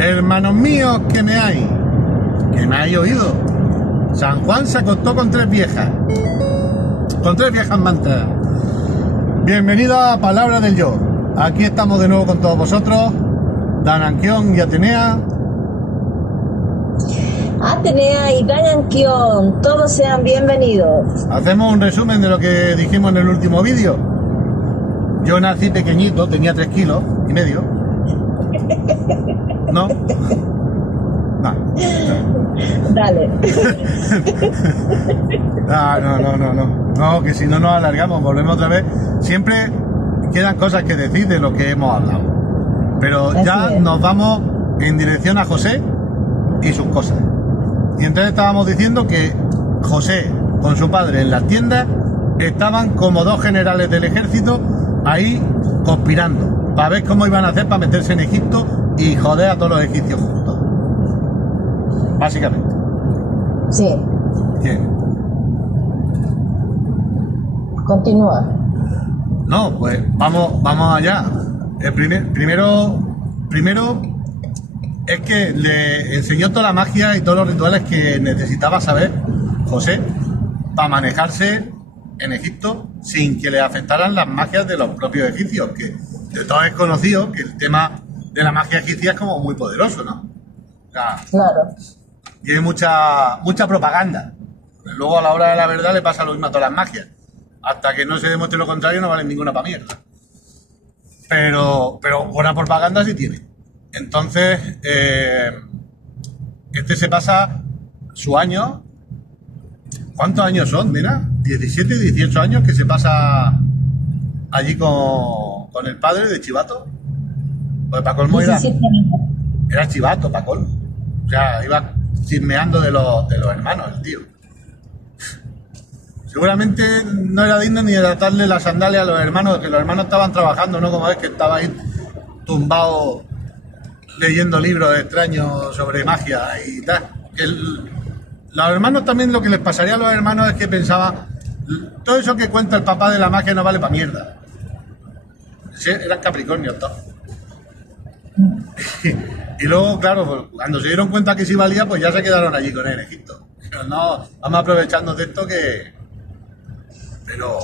Hermanos míos que me habéis oído. San Juan se acostó con tres viejas mantas. Bienvenido a Palabra del Yo. Aquí estamos de nuevo con todos vosotros, Dananquión y Atenea. Atenea y Dananquión, todos sean bienvenidos. Hacemos un resumen de lo que dijimos en el último vídeo. Yo nací pequeñito, tenía 3,5 kilos. ¿No? No. Dale. No, que si no nos alargamos, volvemos otra vez. Siempre quedan cosas que decir de lo que hemos hablado. Pero ya nos vamos en dirección a José y sus cosas. Y entonces estábamos diciendo que José con su padre en las tiendas estaban como dos generales del ejército ahí conspirando para ver cómo iban a hacer para meterse en Egipto y joder a todos los egipcios juntos. Básicamente. Sí. ¿Quién? Continúa. No, pues vamos allá. Primero es que le enseñó toda la magia y todos los rituales que necesitaba saber José para manejarse en Egipto sin que le afectaran las magias de los propios egipcios, que de todos es conocido que el tema de la magia egipcia es como muy poderoso, ¿no? O sea, claro. Tiene mucha propaganda. Luego a la hora de la verdad le pasa lo mismo a todas las magias. Hasta que no se demuestre lo contrario no valen ninguna pa' mierda. Pero buena propaganda sí tiene. Entonces, este se pasa su año. ¿Cuántos años son? Mira, 17, 18 años que se pasa allí con el padre de Chivato. Pues para colmo era Chivato, para colmo. O sea, iba chismeando de los hermanos, el tío. Seguramente no era digno ni de atarle las sandalias a los hermanos, que los hermanos estaban trabajando, ¿no? Como ves que estaba ahí tumbado leyendo libros extraños sobre magia y tal. Los hermanos también, lo que les pasaría a los hermanos es que pensaban, todo eso que cuenta el papá de la magia no vale para mierda. Sí, eran Capricornios todos. Y luego, claro, pues, cuando se dieron cuenta que sí valía, pues ya se quedaron allí con él en Egipto. Pero no, vamos aprovechando de esto que... Pero...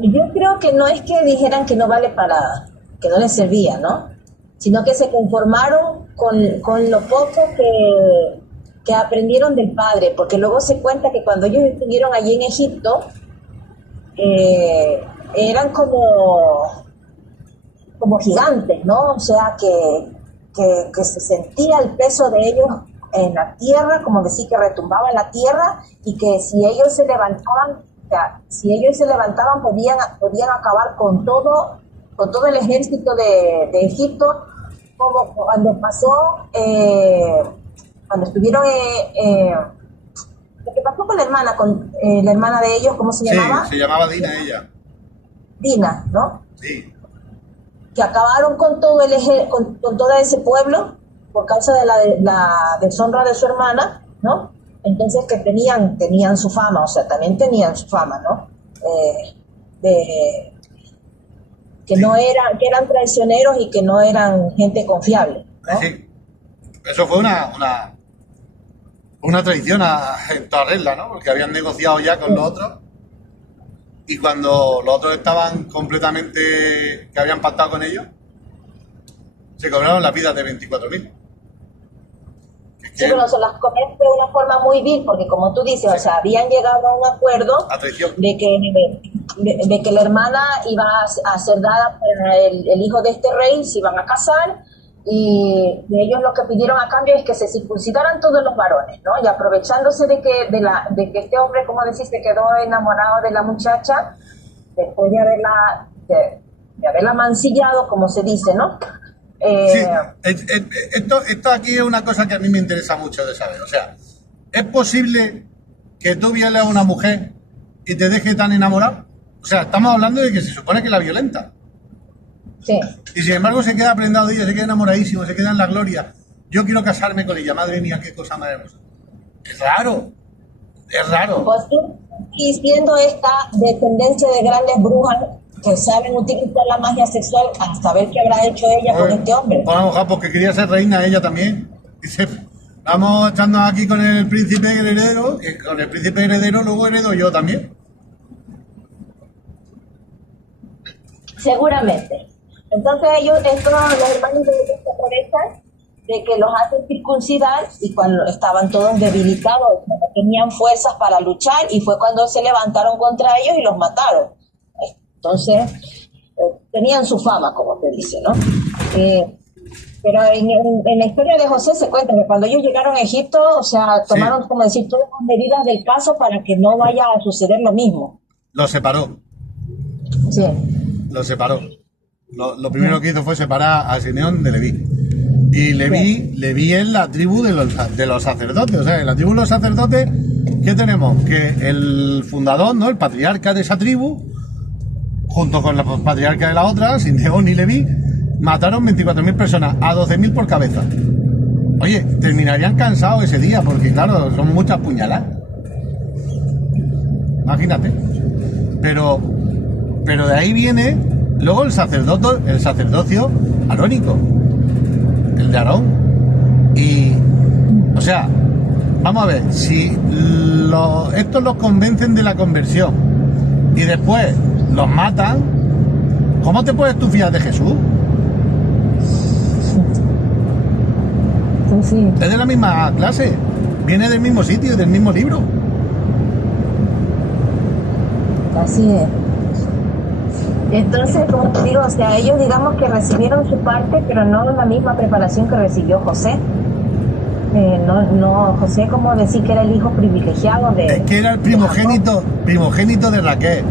Yo creo que no es que dijeran que no vale para nada, que no les servía, ¿no? Sino que se conformaron con lo poco que aprendieron del padre, porque luego se cuenta que cuando ellos estuvieron allí en Egipto, eran como gigantes, ¿no? O sea, que se sentía el peso de ellos en la tierra, como decir, que retumbaba en la tierra, y que si ellos se levantaban, podían acabar con todo el ejército de Egipto, como cuando pasó, cuando estuvieron, lo que pasó con la hermana de ellos, ¿cómo se llamaba? Sí, se llamaba Dina ella. Dina, ¿no? Sí. Que acabaron con todo con todo ese pueblo por causa de la deshonra de su hermana, ¿no? Entonces que tenían su fama, o sea, también tenían su fama, ¿no? Que eran traicioneros y que no eran gente confiable, ¿no? Sí. Eso fue una traición en toda regla, ¿no? Porque habían negociado ya con los otros. Y cuando los otros estaban completamente, que habían pactado con ellos, se cobraron las vidas de 24.000. Sí, pero se las cobraron de una forma muy vil, porque como tú dices, sí. O sea, habían llegado a un acuerdo de que la hermana iba a ser dada para el hijo de este rey, se iban a casar, y ellos lo que pidieron a cambio es que se circuncidaran todos los varones, ¿no? Y aprovechándose de que este hombre, como decís, se quedó enamorado de la muchacha, después de haberla mancillado, como se dice, ¿no? Sí, esto aquí es una cosa que a mí me interesa mucho de saber. O sea, ¿es posible que tú violes a una mujer y te deje tan enamorado? O sea, estamos hablando de que se supone que la violenta. Sí. Y sin embargo se queda prendado de ella, se queda enamoradísimo, se queda en la gloria. Yo quiero casarme con ella, madre mía, qué cosa más hermosa. Es raro. Pues tú estás viendo esta descendencia de grandes brujas que saben utilizar la magia sexual a saber qué habrá hecho ella con este hombre. Bueno, porque quería ser reina ella también. Dice, vamos echando aquí con el príncipe heredero, que con el príncipe heredero luego heredo yo también. Seguramente. Entonces ellos, los hermanos de ellos se aprovechan de que los hacen circuncidar y cuando estaban todos debilitados, no tenían fuerzas para luchar y fue cuando se levantaron contra ellos y los mataron. Entonces, tenían su fama, como te dice, ¿no? Pero en la historia de José se cuenta que cuando ellos llegaron a Egipto, o sea, tomaron, como decir, todas las medidas del caso para que no vaya a suceder lo mismo. Los separó. Sí. Los separó. Lo primero que hizo fue separar a Simeón de Leví. Y Leví es la tribu de los sacerdotes. O sea, en la tribu de los sacerdotes, ¿qué tenemos? Que el fundador, ¿no? El patriarca de esa tribu, junto con la patriarca de la otra, Simeón y Leví, mataron 24.000 personas, a 12.000 por cabeza. Oye, terminarían cansados ese día, porque claro, son muchas puñaladas. Imagínate. Pero de ahí viene luego el sacerdocio arónico, el de Aarón. Y, o sea, vamos a ver, si estos los convencen de la conversión y después los matan, ¿cómo te puedes tú fiar de Jesús? Sí. Es de la misma clase, viene del mismo sitio, del mismo libro. Así es. Entonces, como te digo, o sea, ellos digamos que recibieron su parte, pero no la misma preparación que recibió José. José, como decir que era el hijo privilegiado de... Es que era el primogénito de Raquel.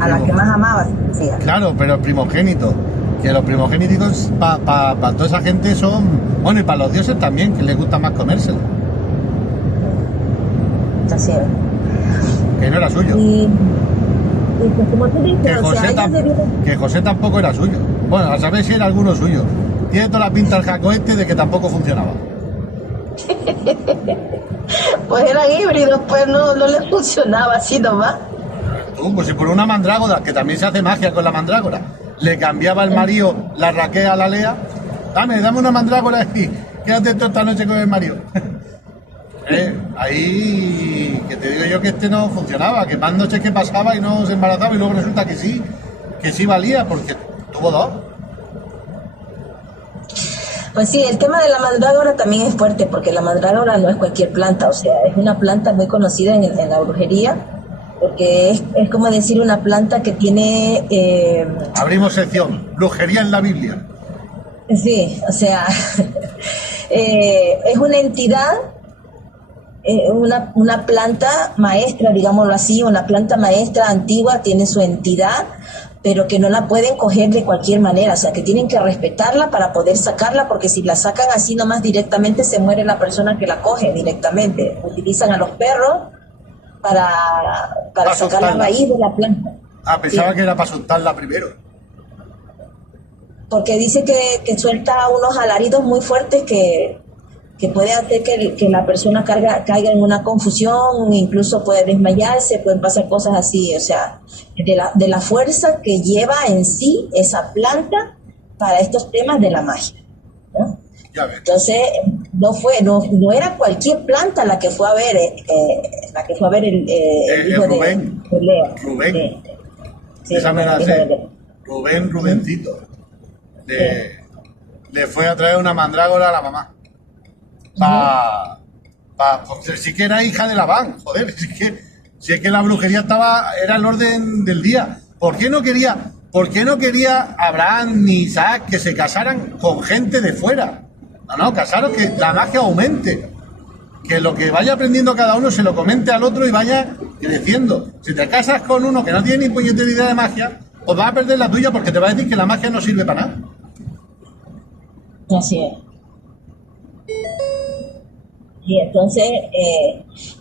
A la que más amaba, sí. Claro, pero el primogénito. Que los primogénitos para toda esa gente son... Bueno, y para los dioses también, que les gusta más comérselo. Así es. Que no era suyo. Y pues como tú dices, que José tampoco era suyo. Bueno, a saber si era alguno suyo. Tiene toda la pinta el jaco este de que tampoco funcionaba. Pues eran híbridos, pues no les funcionaba así nomás. Pues si por una mandrágora, que también se hace magia con la mandrágora, le cambiaba el marido la Raquel a la Lea, dame una mandrágora y quédate toda esta noche con el marido. Ahí que te digo yo que este no funcionaba, que más noches que pasaba y no se embarazaba y luego resulta que sí valía porque tuvo dos. Pues sí, el tema de la mandrágora también es fuerte porque la mandrágora no es cualquier planta, o sea, es una planta muy conocida en la brujería porque es como decir una planta que tiene... Abrimos sección, brujería en la Biblia. Sí, o sea, es una entidad, una planta maestra, digámoslo así, una planta maestra antigua, tiene su entidad, pero que no la pueden coger de cualquier manera, o sea, que tienen que respetarla para poder sacarla, porque si la sacan así nomás directamente, se muere la persona que la coge directamente. Utilizan a los perros para sacar la raíz de la planta. Ah, pensaba que era para soltarla primero. Porque dice que suelta unos alaridos muy fuertes que puede hacer que la persona caiga en una confusión, incluso puede desmayarse, pueden pasar cosas así, o sea, de la fuerza que lleva en sí esa planta para estos temas de la magia, ¿no? Entonces, no era cualquier planta la que fue a ver, el hijo Rubén, de Lea. Rubén. Sí, esa me la sé. Rubencito. Le fue a traer una mandrágora a la mamá. Porque sí que era hija de Labán, joder, si es que la brujería era el orden del día. ¿Por qué no quería Abraham ni Isaac que se casaran con gente de fuera? No, casaros, que la magia aumente. Que lo que vaya aprendiendo cada uno se lo comente al otro y vaya creciendo. Si te casas con uno que no tiene ni puñetera idea de magia, pues vas a perder la tuya porque te va a decir que la magia no sirve para nada. Así es. Y entonces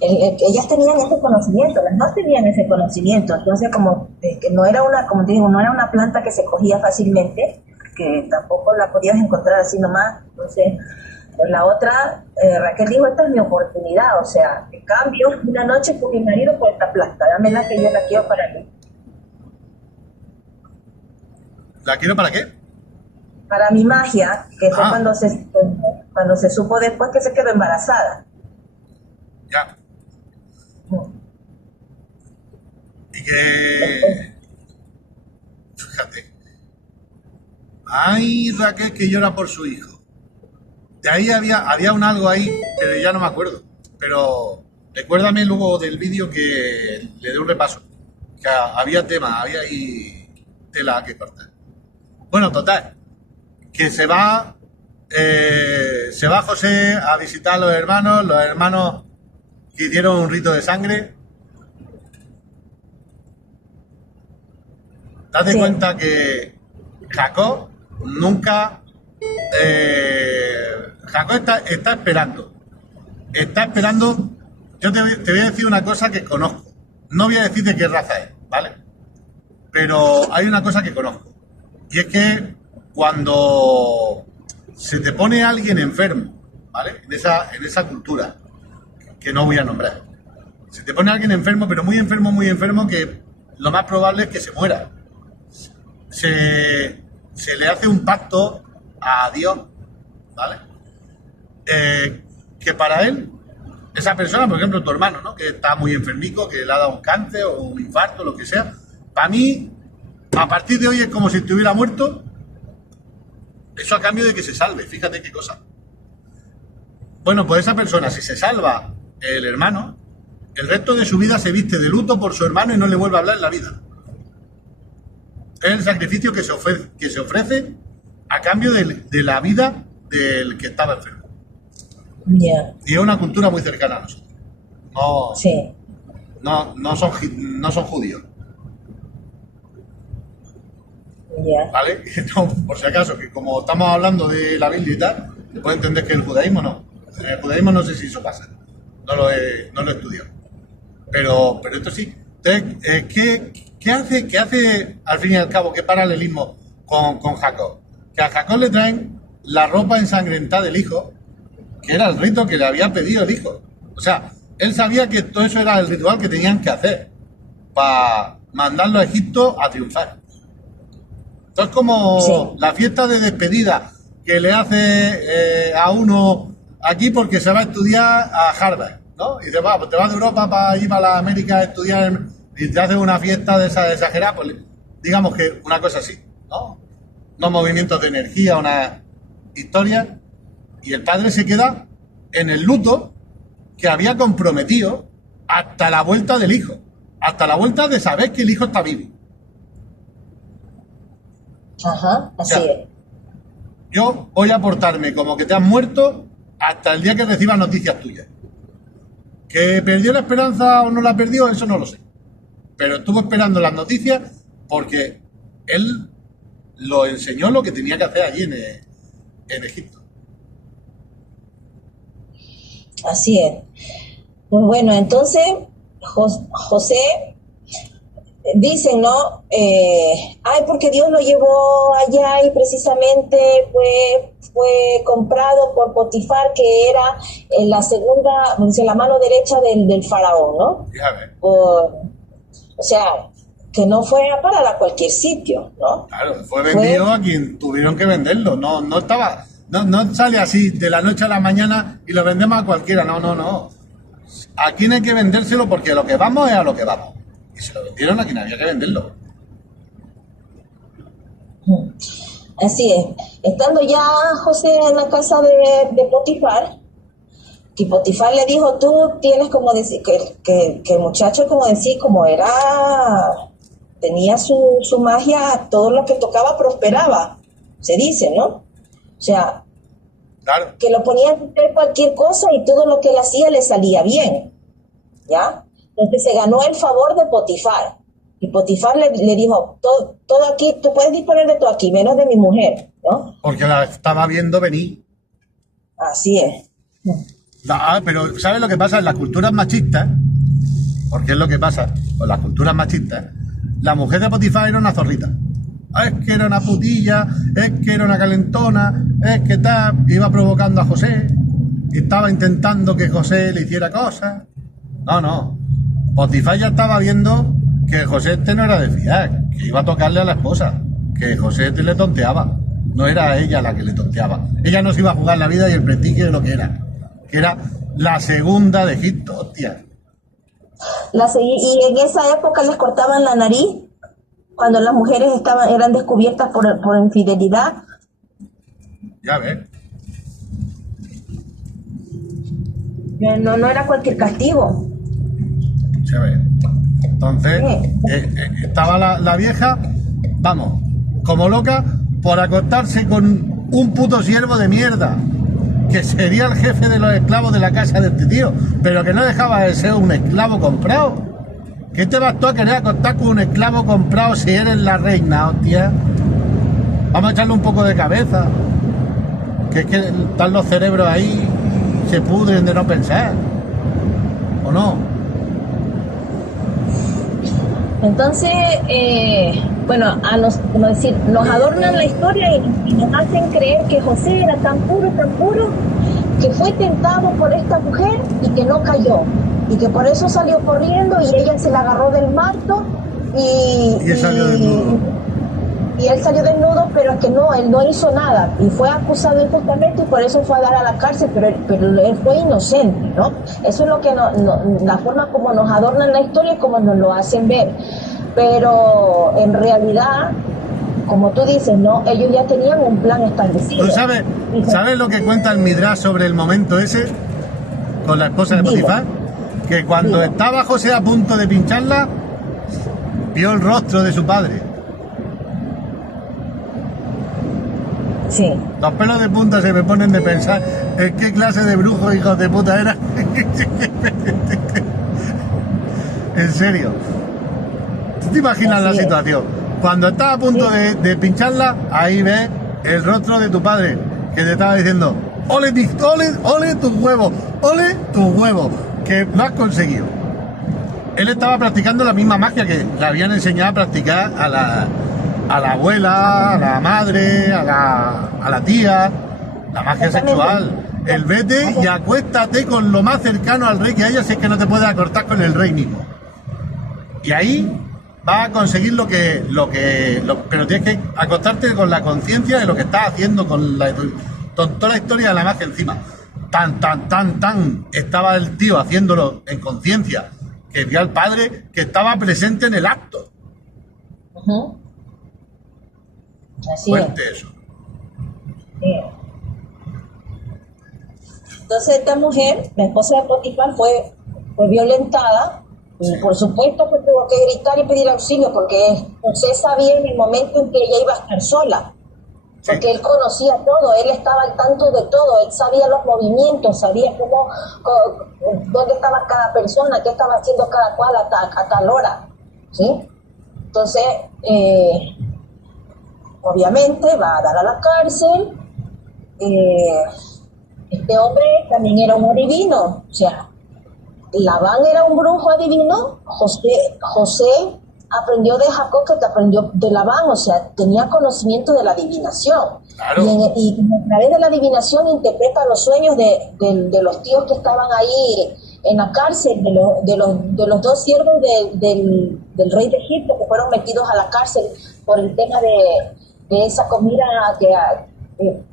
ellas tenían ese conocimiento, las dos tenían ese conocimiento, entonces como que no era como te digo, no era una planta que se cogía fácilmente, que tampoco la podías encontrar así nomás. Entonces pues la otra, Raquel dijo, esta es mi oportunidad, o sea, te cambio una noche con mi marido por esta planta, dámela que yo la quiero para mí. ¿La quiero para qué? Para mi magia, que fue cuando se supo después que se quedó embarazada. Ya. Y que... Fíjate. Ay, Raquel que llora por su hijo. De ahí había un algo ahí, pero ya no me acuerdo. Pero recuérdame luego del vídeo que le dé un repaso. Que había tema, había ahí tela que cortar. Bueno, total. Que se va José a visitar a los hermanos que hicieron un rito de sangre. Date cuenta que Jacob nunca... Jacob está esperando. Está esperando... Yo te voy a decir una cosa que conozco. No voy a decir de qué raza es, ¿vale? Pero hay una cosa que conozco. Y es que cuando se te pone alguien enfermo, ¿vale? En esa cultura, que no voy a nombrar. Se te pone alguien enfermo, pero muy enfermo, que lo más probable es que se muera. Se le hace un pacto a Dios, ¿vale? Que para él, esa persona, por ejemplo, tu hermano, ¿no? Que está muy enfermico, que le ha dado un cáncer o un infarto, lo que sea. Para mí, a partir de hoy es como si estuviera muerto. Eso a cambio de que se salve, fíjate qué cosa. Bueno, pues esa persona, si se salva el hermano, el resto de su vida se viste de luto por su hermano y no le vuelve a hablar en la vida. Es el sacrificio que se ofrece a cambio de la vida del que estaba enfermo. Yeah. Y es una cultura muy cercana a nosotros. No, sí. no son judíos. Yeah. ¿Vale? No, por si acaso, que como estamos hablando de la Biblia y tal, se puede entender que el judaísmo no. En el judaísmo no sé si eso pasa. No lo he estudiado. Pero esto sí. Entonces, ¿qué hace al fin y al cabo? ¿Qué paralelismo con Jacob? Que a Jacob le traen la ropa ensangrentada del hijo, que era el rito que le había pedido el hijo. O sea, él sabía que todo eso era el ritual que tenían que hacer para mandarlo a Egipto a triunfar. Entonces, como la fiesta de despedida que le hace a uno aquí porque se va a estudiar a Harvard, ¿no? Y dice, pues te vas de Europa para ir para América a estudiar y te hace una fiesta de esa exagerada, pues digamos que una cosa así, ¿no? Unos movimientos de energía, una historia, y el padre se queda en el luto que había comprometido hasta la vuelta del hijo, hasta la vuelta de saber que el hijo está vivo. Ajá, así es. Yo voy a portarme como que te has muerto hasta el día que reciba noticias tuyas. ¿Que perdió la esperanza o no la perdió? Eso no lo sé. Pero estuvo esperando las noticias porque él lo enseñó lo que tenía que hacer allí en Egipto. Así es. Bueno, entonces, José, dicen, ¿no? Porque Dios lo llevó allá y precisamente fue comprado por Potifar, que era la segunda, la mano derecha del faraón, ¿no? O sea, que no fue para cualquier sitio, ¿no? Claro, fue vendido a quien tuvieron que venderlo, no sale así de la noche a la mañana y lo vendemos a cualquiera, no. A quien hay que vendérselo porque lo que vamos es a lo que vamos. Y se lo vendieron a quien había que venderlo. Así es. Estando ya José en la casa de Potifar, que Potifar le dijo, tú tienes como decir, que el muchacho como era, tenía su magia, todo lo que tocaba prosperaba, se dice, ¿no? O sea, claro, que lo ponían a hacer cualquier cosa y todo lo que él hacía le salía bien, ¿ya? Entonces se ganó el favor de Potifar. Y Potifar le dijo, todo aquí, tú puedes disponer de todo aquí, menos de mi mujer, ¿no? Porque la estaba viendo venir. Así es. Pero ¿sabes lo que pasa en las culturas machistas? Porque es lo que pasa con las culturas machistas. La mujer de Potifar era una zorrita. Es que era una putilla, es que era una calentona, es que tal, iba provocando a José y estaba intentando que José le hiciera cosas. No. Potifar ya estaba viendo que José no era de fiar, que iba a tocarle a la esposa. que José le tonteaba. No era ella la que le tonteaba. Ella no se iba a jugar la vida y el prestigio de lo que era la segunda de Egipto, hostia. Y en esa época les cortaban la nariz cuando las mujeres eran descubiertas por infidelidad. Ya ves. No era cualquier castigo. Ya ves. Entonces, estaba la vieja, vamos, como loca, por acostarse con un puto siervo de mierda, que sería el jefe de los esclavos de la casa de este tío, pero que no dejaba de ser un esclavo comprado. ¿Qué te vas tú a querer acostar con un esclavo comprado si eres la reina, hostia? Vamos a echarle un poco de cabeza. Que es que están los cerebros ahí, se pudren de no pensar. ¿O no? Entonces, bueno, nos adornan la historia y nos hacen creer que José era tan puro, que fue tentado por esta mujer y que no cayó. Y que por eso salió corriendo y ella se la agarró del manto y él salió desnudo. Y él salió desnudo, pero es que no, él no hizo nada y fue acusado injustamente y por eso fue a dar a la cárcel, pero él fue inocente, ¿no? Eso es lo que la forma como nos adornan la historia y como nos lo hacen ver. Pero en realidad, como tú dices, ¿no? Ellos ya tenían un plan establecido. ¿Tú sabes lo que cuenta el Midrash sobre el momento ese con la esposa de Potifar? Que cuando estaba José a punto de pincharla, vio el rostro de su padre. Sí. Los pelos de punta se me ponen de pensar en qué clase de brujo hijos de puta era. En serio. ¿Tú te imaginas la situación? Cuando estás a punto de pincharla, ahí ves el rostro de tu padre que te estaba diciendo: ole tus huevos, ole tus huevos, que lo has conseguido. Él estaba practicando la misma magia que le habían enseñado a practicar a la abuela, a la madre, a la tía, la magia sexual. El vete y acuéstate con lo más cercano al rey que haya, si es que no te puedes acostar con el rey mismo. Y ahí vas a conseguir pero tienes que acostarte con la conciencia de lo que estás haciendo con toda la historia de la magia encima. Tan estaba el tío haciéndolo en conciencia, que vio al padre que estaba presente en el acto. Uh-huh. Así Fuerte es. eso. Sí. Entonces esta mujer, la esposa de Potifar, fue violentada y por supuesto que tuvo que gritar y pedir auxilio porque José sabía en el momento en que ella iba a estar sola. Porque él conocía todo, él estaba al tanto de todo, él sabía los movimientos, sabía dónde estaba cada persona, qué estaba haciendo cada cual a tal hora, ¿sí? Entonces, obviamente va a dar a la cárcel. Este hombre también era un adivino, o sea, Labán era un brujo adivino, José aprendió de Jacob, que aprendió de Labán, o sea, tenía conocimiento de la adivinación. Claro. Y a través de la adivinación interpreta los sueños de los tíos que estaban ahí en la cárcel, de los dos siervos del rey de Egipto que fueron metidos a la cárcel por el tema de esa comida,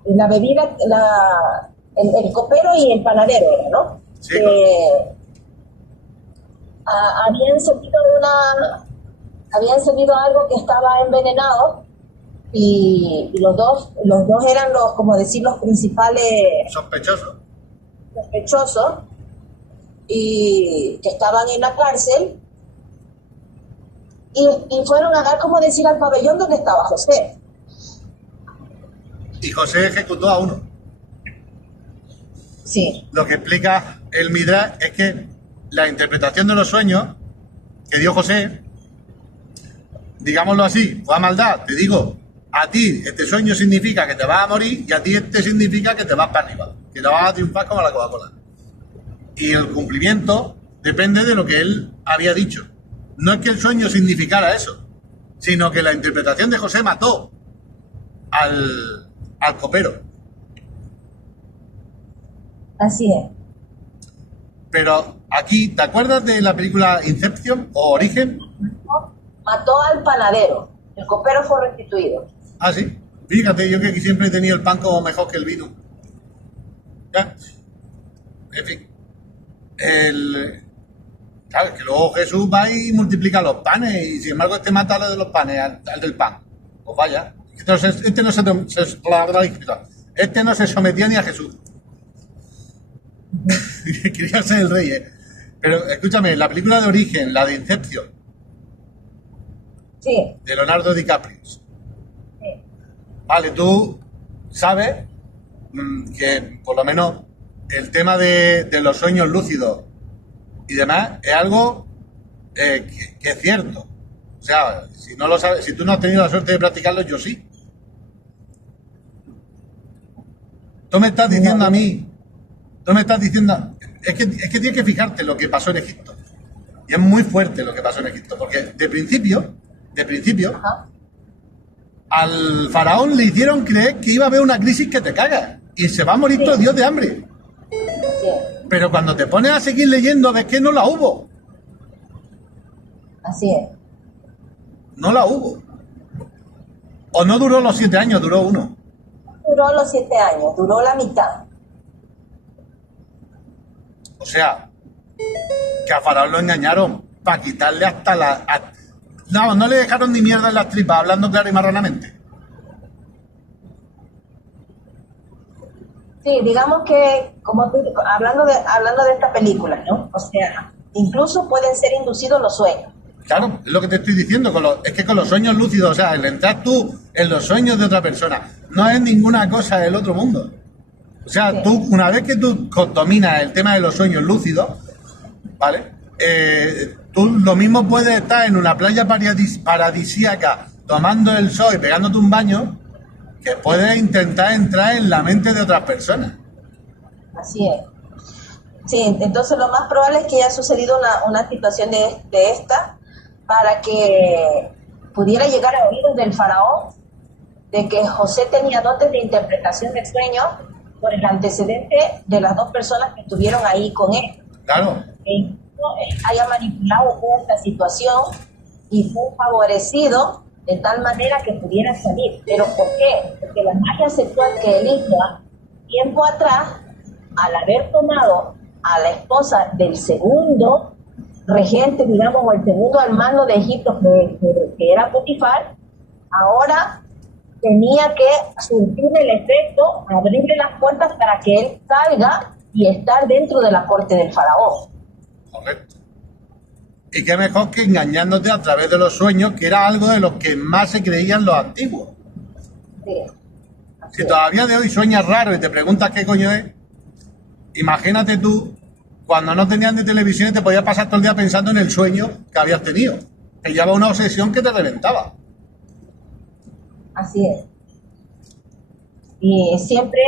la bebida, el copero y el panadero, ¿no? Sí. Habían servido algo que estaba envenenado y los dos eran los principales sospechosos y que estaban en la cárcel y fueron a dar, al pabellón donde estaba José. Y José ejecutó a uno. Sí. Lo que explica el Midrash es que la interpretación de los sueños que dio José, digámoslo así, fue a maldad. Te digo, a ti este sueño significa que te vas a morir y a ti este significa que te vas para arriba, que te vas a triunfar como la Coca-Cola. Y el cumplimiento depende de lo que él había dicho. No es que el sueño significara eso, sino que la interpretación de José mató al copero. Así es. Pero aquí, ¿te acuerdas de la película Inception o Origen? Mató al panadero. El copero fue restituido. Ah, sí. Fíjate, yo que siempre he tenido el pan como mejor que el vino. ¿Ya? En fin. Claro, que luego Jesús va y multiplica los panes y sin embargo mata a lo de los panes, al del pan. Pues vaya. Entonces, este no se sometía ni a Jesús. Quería ser el rey, ¿eh? Pero escúchame, la película de Origen, la de Inception, sí, de Leonardo DiCaprio. Sí. Vale, tú sabes que por lo menos el tema de los sueños lúcidos y demás es algo que es cierto. O sea, si no lo sabes, si tú no has tenido la suerte de practicarlo, yo sí. Tú me estás diciendo a mí, es que tienes que fijarte lo que pasó en Egipto. Y es muy fuerte lo que pasó en Egipto, porque de principio, ajá, al faraón le hicieron creer que iba a haber una crisis que te cagas y se va a morir todo Dios de hambre. Sí. Pero cuando te pones a seguir leyendo ves que no la hubo. Así es. No la hubo. O no duró los 7 años, duró 1. Duró los 7 años, duró la mitad. O sea, que a Faraón lo engañaron para quitarle hasta la... No le dejaron ni mierda en las tripas, hablando claro y marranamente. Sí, digamos que, como tú, hablando de esta película, ¿no? O sea, incluso pueden ser inducidos los sueños. Claro, es lo que te estoy diciendo, es que con los sueños lúcidos, o sea, el entrar tú en los sueños de otra persona, no es ninguna cosa del otro mundo. O sea, sí, tú, una vez que tú dominas el tema de los sueños lúcidos, ¿vale? Tú lo mismo puedes estar en una playa paradisíaca tomando el sol y pegándote un baño, que puedes intentar entrar en la mente de otras personas. Así es. Sí, entonces lo más probable es que haya sucedido una situación de esta para que pudiera llegar a oídos del faraón de que José tenía dotes de interpretación de sueños por el antecedente de las 2 personas que estuvieron ahí con él. Claro. Que haya manipulado esta situación y fue favorecido de tal manera que pudiera salir. ¿Pero por qué? Porque la magia sexual que él hizo tiempo atrás, al haber tomado a la esposa del segundo regente, digamos, o el segundo hermano de Egipto, que era Potifar, ahora tenía que surtir el efecto, abrirle las puertas para que él salga y estar dentro de la corte del faraón. Correcto. Y qué mejor que engañándote a través de los sueños, que era algo de lo que más se creían los antiguos. Sí. Si todavía de hoy sueñas raro y te preguntas qué coño es, imagínate tú, cuando no tenían de televisión te podías pasar todo el día pensando en el sueño que habías tenido. Que llevaba una obsesión que te reventaba. Así es. Y siempre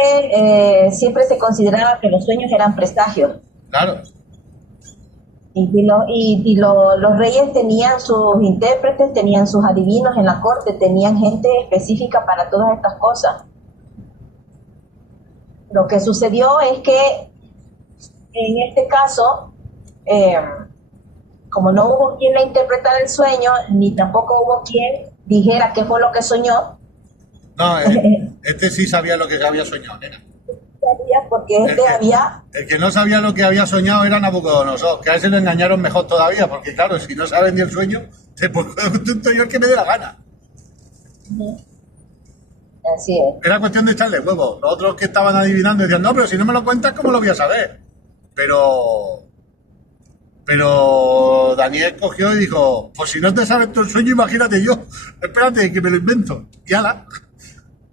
se consideraba que los sueños eran presagios. Claro. Y los reyes tenían sus intérpretes, tenían sus adivinos en la corte, tenían gente específica para todas estas cosas. Lo que sucedió es que en este caso, como no hubo quien le interpretara el sueño, ni tampoco hubo quien dijera qué fue lo que soñó. No, este sí sabía lo que había soñado, nena. Sabía porque el que no sabía lo que había soñado era Nabucodonosor, que a ese lo engañaron mejor todavía, porque claro, si no saben ni el sueño, te puedo yo el que me dé la gana. Así es. Era cuestión de echarle huevos. Los otros que estaban adivinando decían, no, pero si no me lo cuentas, ¿cómo lo voy a saber? Pero Daniel cogió y dijo, pues si no te sabes todo el sueño, imagínate yo. Espérate, que me lo invento. Y ala.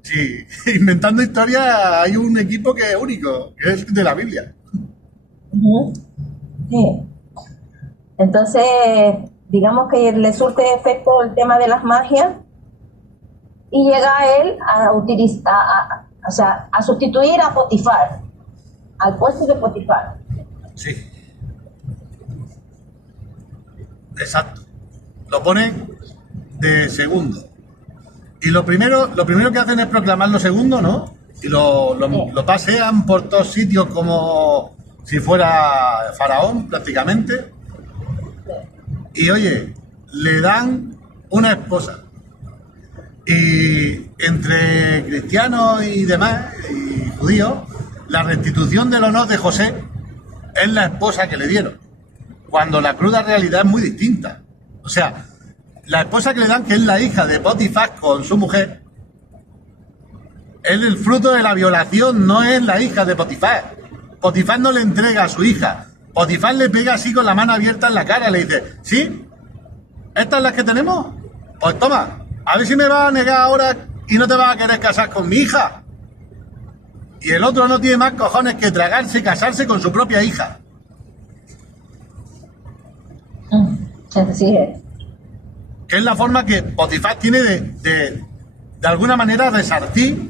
Sí, inventando historias hay un equipo que es único, que es de la Biblia. Sí. Entonces, digamos que le surte efecto el tema de las magias y llega a él a utilizar, a sustituir a Potifar, al puesto de Potifar. Sí. Exacto. Lo ponen de segundo. Y lo primero que hacen es proclamarlo segundo, ¿no? Y lo pasean por todos sitios como si fuera faraón, prácticamente. Y oye, le dan una esposa. Y entre cristianos y demás, y judíos, la restitución del honor de José es la esposa que le dieron, cuando la cruda realidad es muy distinta. O sea, la esposa que le dan, que es la hija de Potifar con su mujer, es el fruto de la violación, no es la hija de Potifar. Potifar no le entrega a su hija. Potifar le pega así con la mano abierta en la cara, le dice, ¿sí? ¿Estas es las que tenemos? Pues toma, a ver si me vas a negar ahora y no te vas a querer casar con mi hija. Y el otro no tiene más cojones que tragarse y casarse con su propia hija. Así es. Que es la forma que Potifar tiene de alguna manera resarcir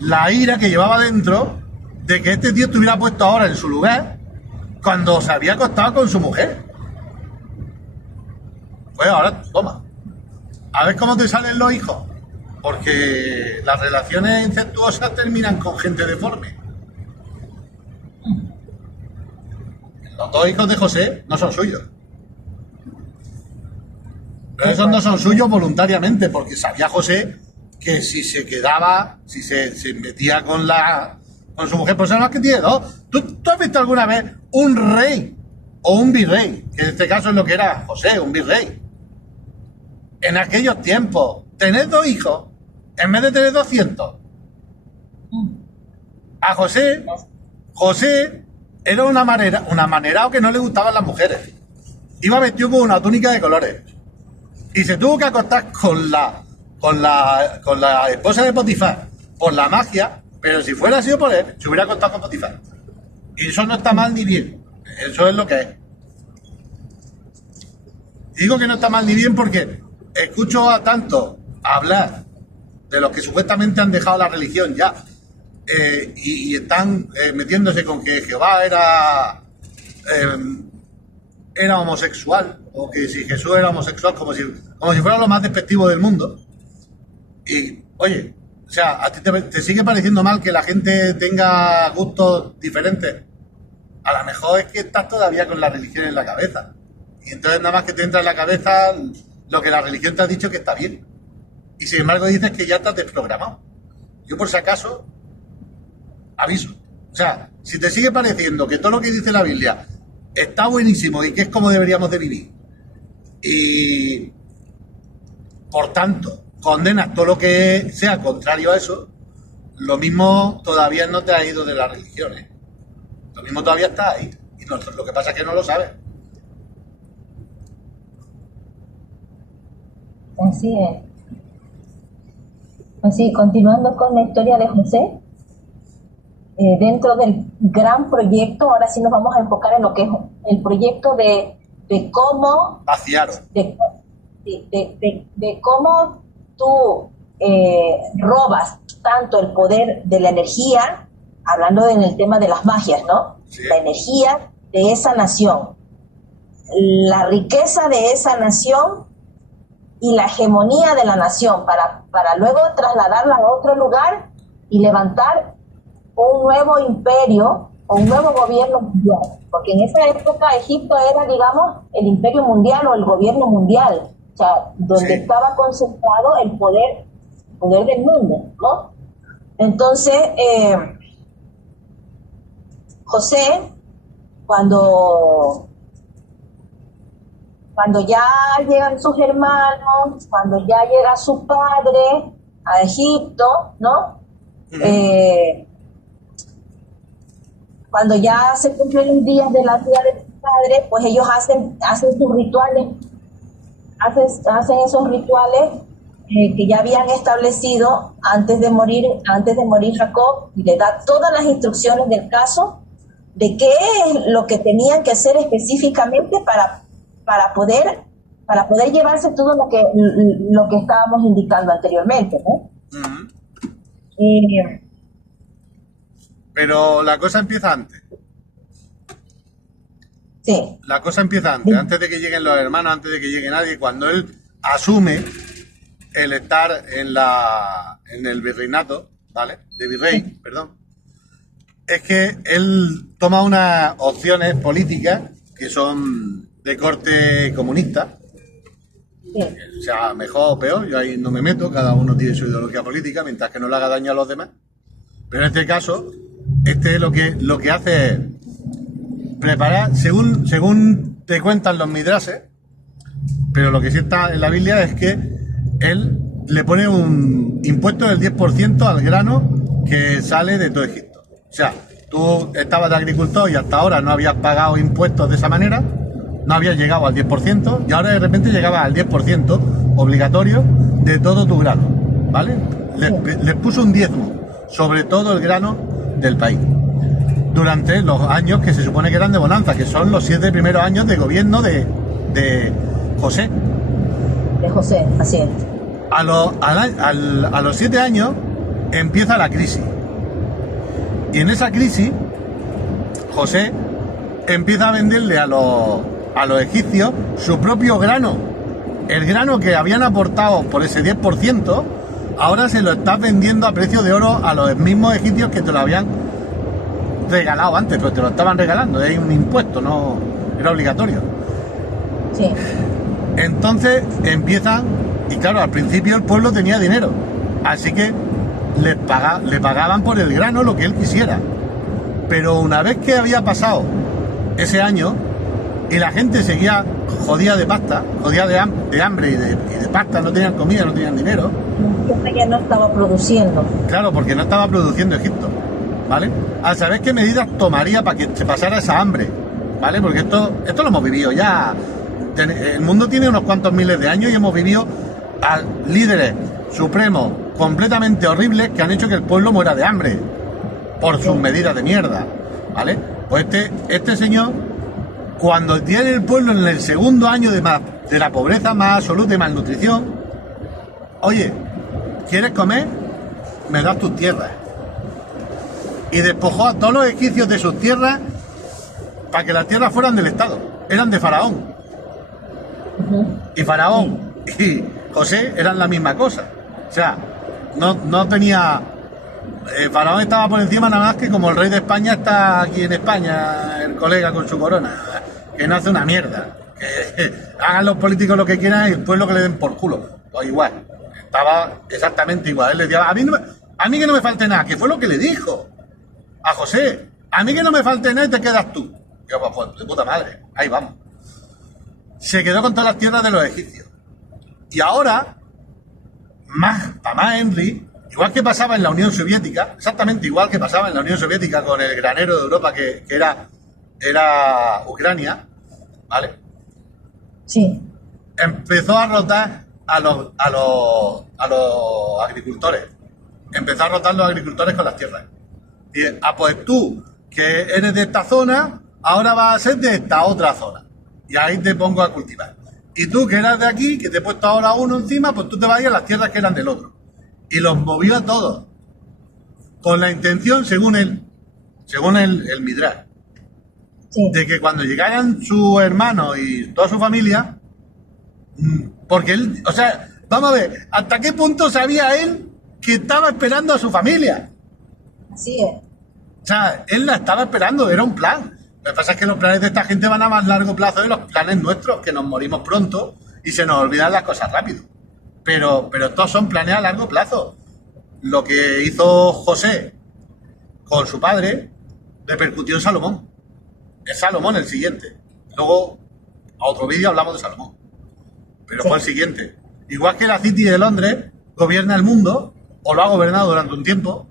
la ira que llevaba dentro de que este tío estuviera puesto ahora en su lugar cuando se había acostado con su mujer. Pues ahora, toma. A ver cómo te salen los hijos. Porque las relaciones incestuosas terminan con gente deforme. Los dos hijos de José no son suyos. Pero esos no son suyos voluntariamente, porque sabía José que si se quedaba, si se metía con su mujer, pues además que tiene dos. ¿Tú has visto alguna vez un rey o un virrey? Que en este caso es lo que era José, un virrey. En aquellos tiempos, tener dos hijos en vez de tener 200. A José era un amanerado que no le gustaban las mujeres. Iba vestido con una túnica de colores. Y se tuvo que acostar con la esposa de Potifar por la magia, pero si fuera sido por él, se hubiera acostado con Potifar. Y eso no está mal ni bien. Eso es lo que es. Digo que no está mal ni bien porque escucho a tanto hablar de los que supuestamente han dejado la religión ya y están metiéndose con que Jehová era homosexual, o que si Jesús era homosexual, como si fuera lo más despectivo del mundo. Y, oye, o sea, ¿a ti te sigue pareciendo mal que la gente tenga gustos diferentes? A lo mejor es que estás todavía con la religión en la cabeza. Y entonces nada más que te entra en la cabeza lo que la religión te ha dicho que está bien. Y sin embargo dices que ya estás desprogramado. Yo por si acaso aviso. O sea, si te sigue pareciendo que todo lo que dice la Biblia está buenísimo y que es como deberíamos de vivir, y por tanto condenas todo lo que sea contrario a eso, lo mismo todavía no te ha ido de la religión, ¿eh? Lo mismo todavía está ahí. Y no, lo que pasa es que no lo sabes. Así es. Así, continuando con la historia de José, dentro del gran proyecto, ahora sí nos vamos a enfocar en lo que es el proyecto de cómo vaciaron. De cómo tú robas tanto el poder de la energía, hablando en el tema de las magias, ¿no? Sí. La energía de esa nación, la riqueza de esa nación y la hegemonía de la nación para luego trasladarla a otro lugar y levantar un nuevo imperio o un nuevo gobierno mundial. Porque en esa época Egipto era, digamos, el imperio mundial o el gobierno mundial, o sea, donde estaba concentrado el poder del mundo, ¿no? Entonces, José, cuando ya llegan sus hermanos, cuando ya llega su padre a Egipto, ¿no? Cuando ya se cumplen los días de la vida de su padre, pues ellos hacen sus rituales, hacen esos rituales que ya habían establecido antes de morir Jacob, y le da todas las instrucciones del caso de qué es lo que tenían que hacer específicamente para poder llevarse todo lo que estábamos indicando anteriormente, ¿no? Pero la cosa empieza antes. Sí. La cosa empieza antes de que lleguen los hermanos, antes de que llegue nadie, cuando él asume el estar en el virreinato, ¿vale? De virrey, perdón. Es que él toma unas opciones políticas que son de corte comunista sea mejor o peor, yo ahí no me meto, cada uno tiene su ideología política, mientras que no le haga daño a los demás. Pero en este caso, lo que hace es preparar, según te cuentan los midrases, pero lo que sí está en la Biblia es que él le pone un impuesto del 10% al grano que sale de todo Egipto. O sea, tú estabas de agricultor y hasta ahora no habías pagado impuestos de esa manera, no habías llegado al 10%, y ahora de repente llegabas al 10% obligatorio de todo tu grano, ¿vale? Les puso un diezmo sobre todo el grano del país durante los años que se supone que eran de bonanza, que son los 7 primeros años de gobierno de José. De José, así es. A los 7 años empieza la crisis. Y en esa crisis, José empieza a venderle a los egipcios su propio grano. El grano que habían aportado por ese 10%, ahora se lo estás vendiendo a precio de oro a los mismos egipcios que te lo habían regalado antes, pero te lo estaban regalando. Hay un impuesto, no era obligatorio. Sí. Entonces empiezan, y claro, al principio el pueblo tenía dinero, así que le pagaban por el grano lo que él quisiera. Pero una vez que había pasado ese año y la gente seguía jodida de pasta, jodida de hambre y de pasta, no tenían comida, no tenían dinero. Ya no estaba produciendo. Claro, porque no estaba produciendo Egipto, ¿vale? A saber qué medidas tomaría para que se pasara esa hambre, ¿vale? Porque esto lo hemos vivido ya. El mundo tiene unos cuantos miles de años y hemos vivido a líderes supremos completamente horribles que han hecho que el pueblo muera de hambre por sus medidas de mierda, ¿vale? Pues este señor, cuando tiene el pueblo en el segundo año de la pobreza más absoluta y malnutrición, oye, ¿quieres comer? Me das tus tierras. Y despojó a todos los egipcios de sus tierras para que las tierras fueran del Estado, eran de Faraón. Y Faraón y José eran la misma cosa. O sea, no tenía... Faraón estaba por encima nada más que como el rey de España está aquí en España, el colega con su corona, que no hace una mierda. Que hagan los políticos lo que quieran y el pueblo que le den por culo. Pues igual, estaba exactamente igual. Él le decía, a mí que no me falte nada, que fue lo que le dijo a José. A mí que no me falte nada y te quedas tú. Yo, pues de puta madre, ahí vamos. Se quedó con todas las tierras de los egipcios. Y ahora, para más Henry, igual que pasaba en la Unión Soviética, exactamente igual que pasaba en la Unión Soviética con el granero de Europa que era Ucrania, ¿vale? Sí. Empezó a rotar a los agricultores. Empezó a rotar los agricultores con las tierras. Y, pues tú, que eres de esta zona, ahora vas a ser de esta otra zona. Y ahí te pongo a cultivar. Y tú, que eras de aquí, que te he puesto ahora uno encima, pues tú te vas a ir a las tierras que eran del otro. Y los movió a todos. Con la intención, según el Midrash, sí, de que cuando llegaran sus hermanos y toda su familia, porque él, o sea, vamos a ver, ¿hasta qué punto sabía él que estaba esperando a su familia? Así es. O sea, él la estaba esperando, era un plan. Lo que pasa es que los planes de esta gente van a más largo plazo de los planes nuestros, que nos morimos pronto y se nos olvidan las cosas rápido. Pero estos son planes a largo plazo. Lo que hizo José con su padre repercutió en Salomón. Es Salomón el siguiente. Luego, a otro vídeo hablamos de Salomón. Pero sí, fue el siguiente. Igual que la City de Londres gobierna el mundo, o lo ha gobernado durante un tiempo,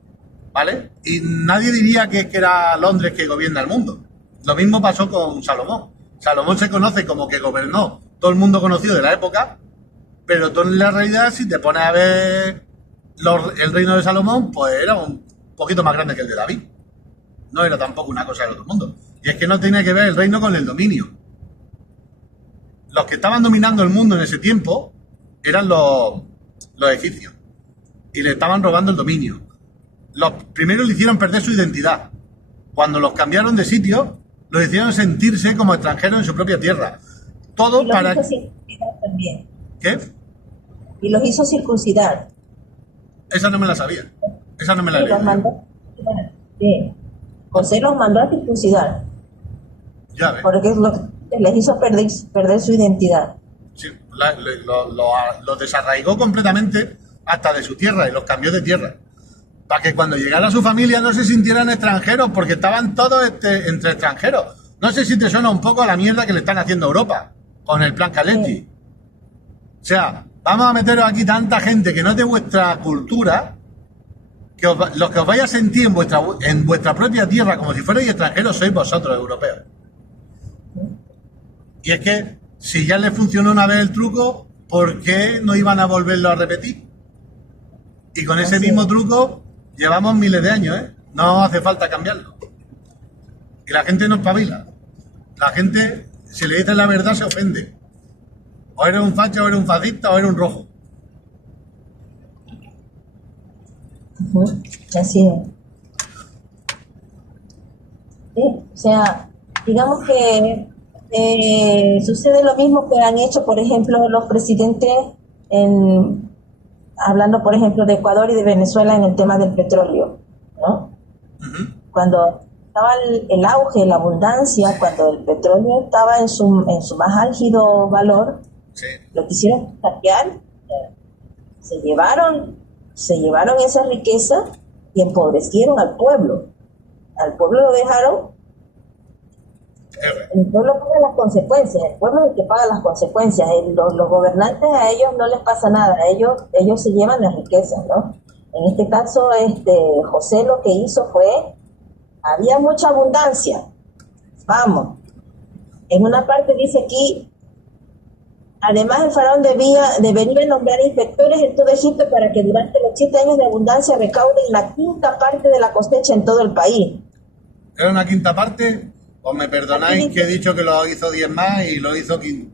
¿vale? Y nadie diría que era Londres que gobierna el mundo. Lo mismo pasó con Salomón. Salomón se conoce como que gobernó todo el mundo conocido de la época, pero tú en la realidad, si te pones a ver el reino de Salomón, pues era un poquito más grande que el de David. No era tampoco una cosa del otro mundo. Y es que no tenía que ver el reino con el dominio. Los que estaban dominando el mundo en ese tiempo eran los egipcios. Y le estaban robando el dominio. Los primeros le hicieron perder su identidad. Cuando los cambiaron de sitio, los hicieron sentirse como extranjeros en su propia tierra. Todo y los para... hizo circuncidar también. ¿Qué? Y los hizo circuncidar. Esa no me la sabía. Esa no me la leí. Sí. José los mandó a circuncidar. Ya ves. Porque es lo que les hizo perder su identidad. Sí, Los desarraigó completamente hasta de su tierra y los cambió de tierra. Para que cuando llegara su familia no se sintieran extranjeros, porque estaban todos entre extranjeros. No sé si te suena un poco a la mierda que le están haciendo a Europa con el plan Caletti. O sea, vamos a meteros aquí tanta gente que no es de vuestra cultura, que los que os vais a sentir en vuestra propia tierra como si fuerais extranjeros sois vosotros, europeos. Y es que si ya les funcionó una vez el truco, ¿por qué no iban a volverlo a repetir? Y con ese mismo truco llevamos miles de años, ¿eh? No hace falta cambiarlo. Y la gente no espabila. La gente, si le dice la verdad, se ofende. O eres un facho, o eres un fascista, o eres un rojo. Así es. Sí, o sea, digamos que sucede lo mismo que han hecho, por ejemplo, los presidentes, hablando, por ejemplo, de Ecuador y de Venezuela en el tema del petróleo, ¿no? Cuando estaba el auge, la abundancia, cuando el petróleo estaba en su más álgido valor, lo quisieron saquear, se llevaron esa riqueza y empobrecieron al pueblo. Al pueblo lo dejaron. El pueblo paga las consecuencias, el pueblo es el que paga las consecuencias. Los gobernantes, a ellos no les pasa nada, ellos se llevan las riquezas, ¿no? En este caso, José lo que hizo fue, había mucha abundancia, vamos, en una parte dice aquí, además el faraón debería nombrar inspectores en todo Egipto para que durante los 7 años de abundancia recauden la 1/5 parte de la cosecha en todo el país. ¿Era una 1/5 parte? Pues me perdonáis que he dicho que lo hizo 10 más y lo hizo 15.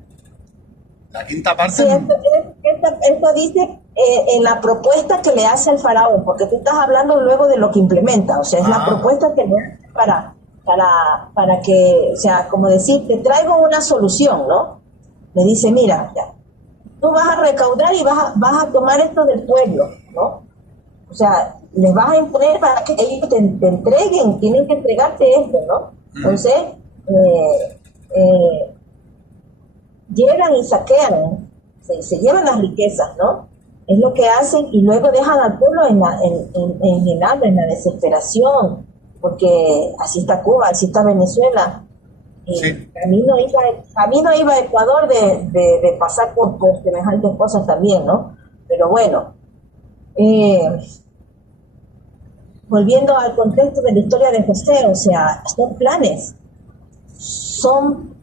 La 1/5 parte. Sí, esto dice en la propuesta que le hace al faraón, porque tú estás hablando luego de lo que implementa, o sea, es la propuesta que le hace para que, o sea, como decir, te traigo una solución, ¿no? Le dice, mira, ya, tú vas a recaudar y vas a tomar esto del pueblo, ¿no? O sea, les vas a imponer para que ellos te entreguen, tienen que entregarte esto, ¿no? Entonces, llegan y saquean, se llevan las riquezas, ¿no? Es lo que hacen y luego dejan al pueblo en el hambre, en la desesperación, porque así está Cuba, así está Venezuela. Sí. Camino iba a Ecuador de pasar por semejantes cosas también, ¿no? Pero bueno, volviendo al contexto de la historia de José, o sea, son planes, son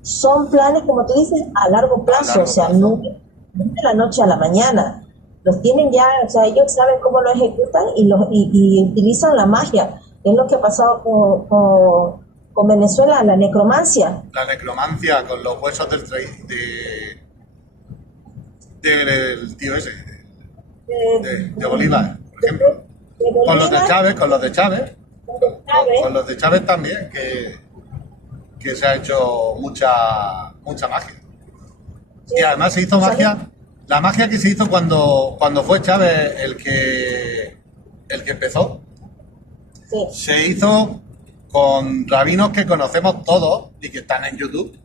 planes, como tú dices, a largo plazo, o sea, no de la noche a la mañana. Los tienen ya, o sea, ellos saben cómo lo ejecutan y utilizan la magia. Es lo que ha pasado con Venezuela, la necromancia. La necromancia con los huesos del tío ese, de Bolívar, por ejemplo. Con los de Chávez. Con los de Chávez también, que se ha hecho mucha magia. Sí. Y además se hizo magia, la magia que se hizo cuando fue Chávez el que empezó. Sí. Se hizo con rabinos que conocemos todos y que están en YouTube.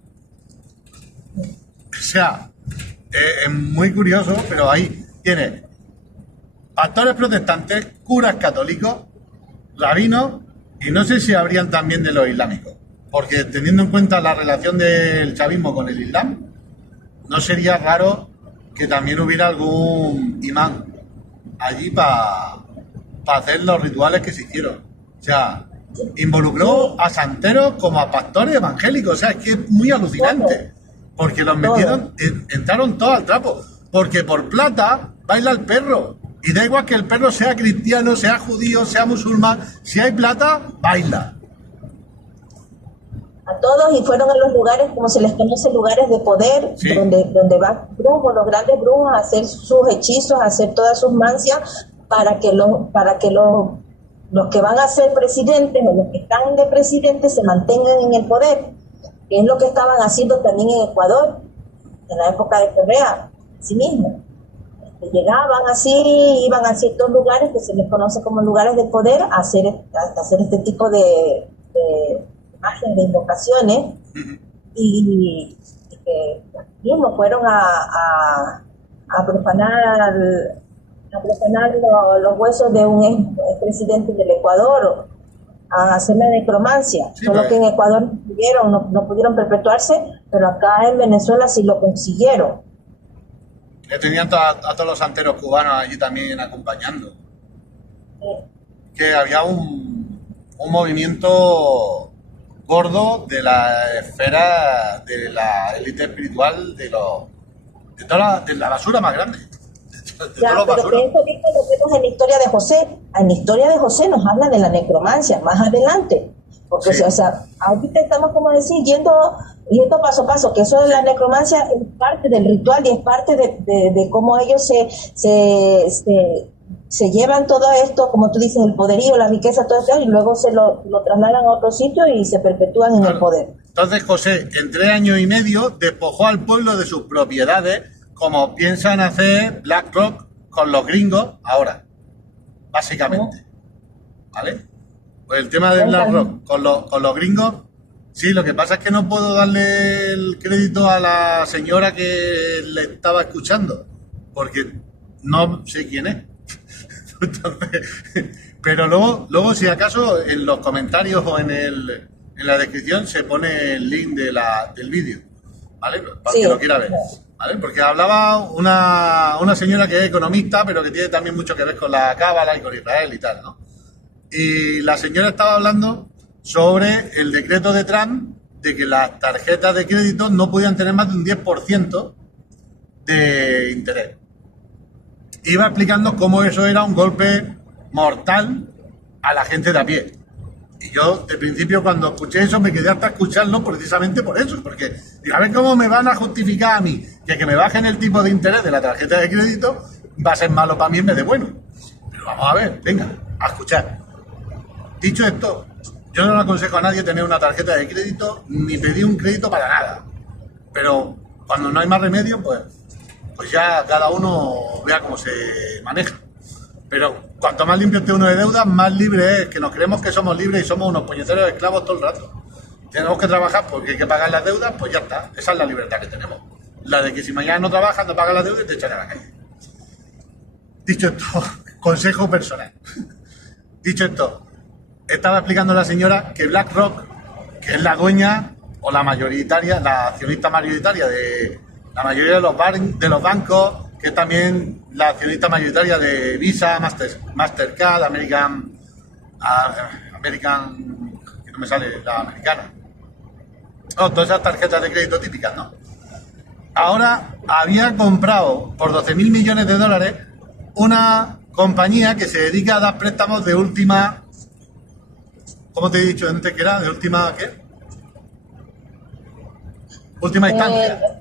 O sea, es muy curioso, pero ahí tiene pastores protestantes, curas católicos, rabinos, y no sé si habrían también de los islámicos, porque teniendo en cuenta la relación del chavismo con el islam, no sería raro que también hubiera algún imán allí para hacer los rituales que se hicieron. O sea, involucró a santeros como a pastores evangélicos. O sea, es que es muy alucinante, porque los metieron, entraron todos al trapo, porque por plata baila el perro. Y da igual que el perro sea cristiano, sea judío, sea musulmán, si hay plata, baila. A todos, y fueron a los lugares, como se les conoce, lugares de poder, sí, donde van brujos, los grandes brujos, a hacer sus hechizos, a hacer todas sus mancias, para que los que van a ser presidentes o los que están de presidentes se mantengan en el poder, que es lo que estaban haciendo también en Ecuador, en la época de Correa, así mismo. Llegaban así, iban a ciertos lugares que se les conoce como lugares de poder a hacer este tipo de magias, de invocaciones, y que mismos fueron a profanar los huesos de un expresidente del Ecuador, a hacer la necromancia. Sí, solo que en Ecuador no pudieron perpetuarse, pero acá en Venezuela sí lo consiguieron. Que tenían a todos los santeros cubanos allí también acompañando. Sí. Que había un movimiento gordo de la esfera de la élite espiritual de la basura más grande. Ya, pero que esto lo vemos en la historia de José. En la historia de José nos habla de la necromancia más adelante. Porque, sí. O sea, ahorita estamos, como decir, yendo paso a paso, que eso de la necromancia es parte del ritual y es parte de cómo ellos se llevan todo esto, como tú dices, el poderío, la riqueza, todo esto, y luego se lo trasladan a otro sitio y se perpetúan en el poder. Entonces José, en 3 años y medio, despojó al pueblo de sus propiedades, como piensan hacer BlackRock con los gringos ahora, básicamente. ¿Vale? Pues el tema de BlackRock con los gringos, sí, lo que pasa es que no puedo darle el crédito a la señora que le estaba escuchando, porque no sé quién es. Entonces, pero luego si acaso en los comentarios o en la descripción se pone el link del vídeo, ¿vale? Para que lo quiera ver, ¿vale? Porque hablaba una señora que es economista, pero que tiene también mucho que ver con la cábala y con Israel y tal, ¿no? Y la señora estaba hablando sobre el decreto de Trump de que las tarjetas de crédito no podían tener más de un 10% de interés. Iba explicando cómo eso era un golpe mortal a la gente de a pie. Y yo, de principio, cuando escuché eso, me quedé hasta escucharlo precisamente por eso. Porque, digo, a ver cómo me van a justificar a mí que me bajen el tipo de interés de la tarjeta de crédito va a ser malo para mí en vez de bueno. Pero vamos a ver, venga, a escuchar. Dicho esto, yo no le aconsejo a nadie tener una tarjeta de crédito ni pedir un crédito para nada. Pero cuando no hay más remedio, pues ya cada uno vea cómo se maneja. Pero cuanto más limpio esté uno de deudas, más libre es, que nos creemos que somos libres y somos unos puñeteros esclavos todo el rato. Tenemos que trabajar porque hay que pagar las deudas, pues ya está. Esa es la libertad que tenemos. La de que si mañana no trabajas, no pagas las deudas y te echan a la calle. Dicho esto, consejo personal. Dicho esto, estaba explicando la señora que BlackRock, que es la dueña o la mayoritaria, la accionista mayoritaria de la mayoría de los bancos, que es también la accionista mayoritaria de Visa, Mastercard, American, que no me sale, la americana. Todas esas tarjetas de crédito típicas, ¿no? Ahora había comprado por 12.000 millones de dólares una compañía que se dedica a dar préstamos de última... ¿Cómo te he dicho antes que era? ¿De última qué? Última instancia.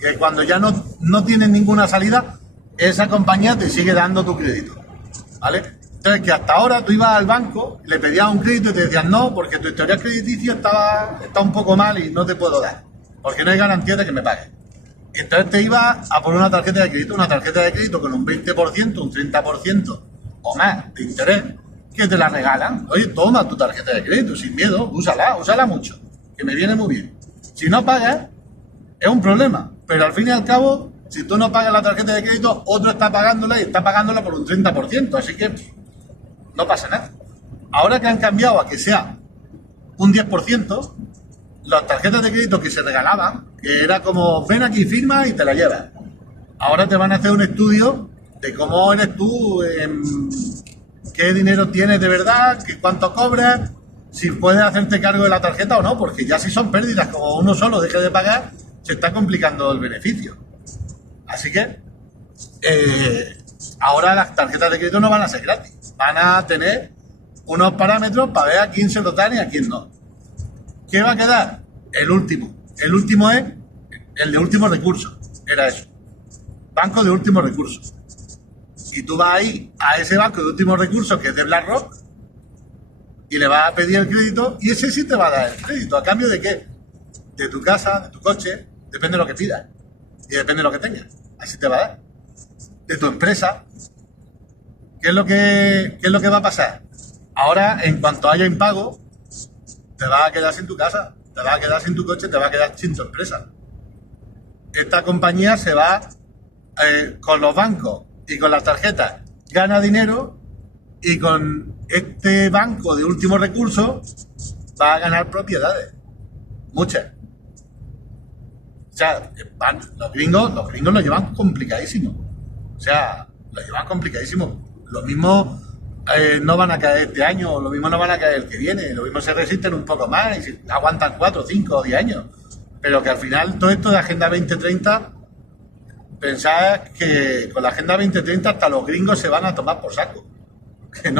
Que cuando ya no tienes ninguna salida, esa compañía te sigue dando tu crédito, ¿vale? Entonces, que hasta ahora tú ibas al banco, le pedías un crédito y te decían no, porque tu historial crediticio está un poco mal y no te puedo dar, porque no hay garantía de que me pagues. Entonces te ibas a por una tarjeta de crédito con un 20%, un 30% o más de interés, que te la regalan. Oye, toma tu tarjeta de crédito sin miedo, úsala mucho, que me viene muy bien. Si no pagas, es un problema. Pero al fin y al cabo, si tú no pagas la tarjeta de crédito, otro está pagándola y está pagándola por un 30%. Así que no pasa nada. Ahora que han cambiado a que sea un 10%, las tarjetas de crédito que se regalaban, que era como, ven aquí, firma y te la llevas. Ahora te van a hacer un estudio de cómo eres tú, qué dinero tienes de verdad, cuánto cobras, si puedes hacerte cargo de la tarjeta o no, porque ya si son pérdidas, como uno solo deje de pagar, se está complicando el beneficio. Así que ahora las tarjetas de crédito no van a ser gratis, van a tener unos parámetros para ver a quién se lo dan y a quién no. ¿Qué va a quedar? El último es el de último recurso, era eso, banco de último recurso. Y tú vas ahí a ese banco de último recurso que es de BlackRock y le vas a pedir el crédito y ese sí te va a dar el crédito. ¿A cambio de qué? De tu casa, de tu coche, depende de lo que pidas y depende de lo que tengas. Así te va a dar. De tu empresa. ¿Qué es lo que va a pasar? Ahora, en cuanto haya impago, te vas a quedar sin tu casa, te vas a quedar sin tu coche, te vas a quedar sin tu empresa. Esta compañía se va con los bancos y con las tarjetas, gana dinero, y con este banco de último recurso va a ganar propiedades. Muchas. O sea, los gringos lo llevan complicadísimo. O sea, lo llevan complicadísimo. Lo mismo no van a caer este año, lo mismo no van a caer el que viene, lo mismo se resisten un poco más y aguantan 4, 5 o 10 años. Pero que al final todo esto de Agenda 2030, pensad que con la Agenda 2030 hasta los gringos se van a tomar por saco. Que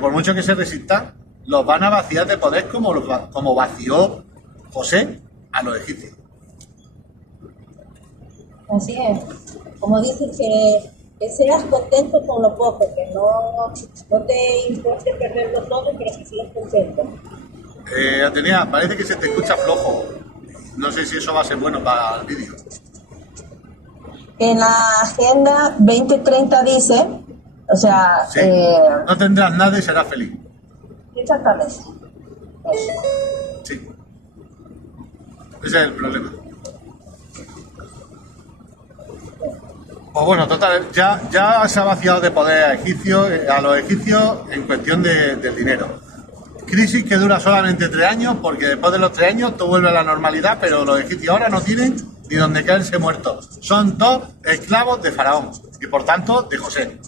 por mucho que se resistan, los van a vaciar de poder como vació José a los egipcios. Así es. Como dices, que seas contento con lo poco, que no te importe perderlo todo, pero que sigas contento. Atenea, parece que se te escucha flojo. No sé si eso va a ser bueno para el vídeo. En la Agenda 2030 dice, o sea... Sí. No tendrás nada y serás feliz. Exactamente. Sí. Ese es el problema. Pues bueno, total, ya se ha vaciado de poder a los egipcios en cuestión del dinero. Crisis que dura solamente 3 años, porque después de los 3 años todo vuelve a la normalidad, pero los egipcios ahora no tienen ni donde caerse muertos. Son todos esclavos de Faraón y por tanto de José.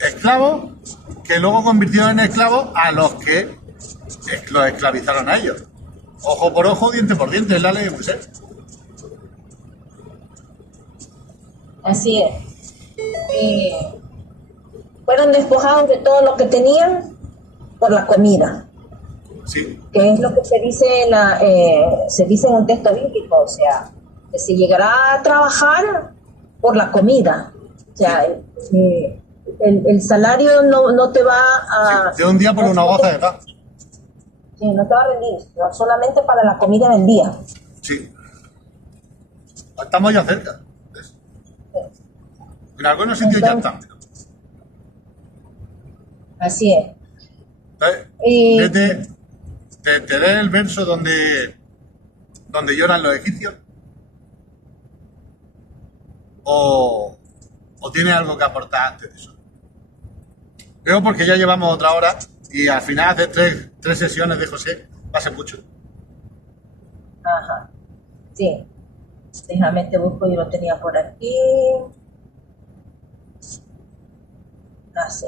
Esclavos que luego convirtieron en esclavos a los que los esclavizaron a ellos. Ojo por ojo, diente por diente, es la ley de Moisés. Así es. Fueron despojados de todo lo que tenían por la comida. Sí. Que es lo que se dice se dice en el texto bíblico, o sea, que se llegará a trabajar por la comida. O sea, el salario no te va a... Sí, de un día por una hoja de paz. Sí, no te va a rendir, solamente para la comida del día. Sí. Estamos ya cerca. En algunos sitios ya están. Así es. ¿Te lee el verso donde lloran los egipcios? ¿O tiene algo que aportar antes de eso? Creo porque ya llevamos otra hora y al final hace tres sesiones de José va a ser mucho. Ajá. Sí. Déjame te busco, yo lo tenía por aquí. Sí.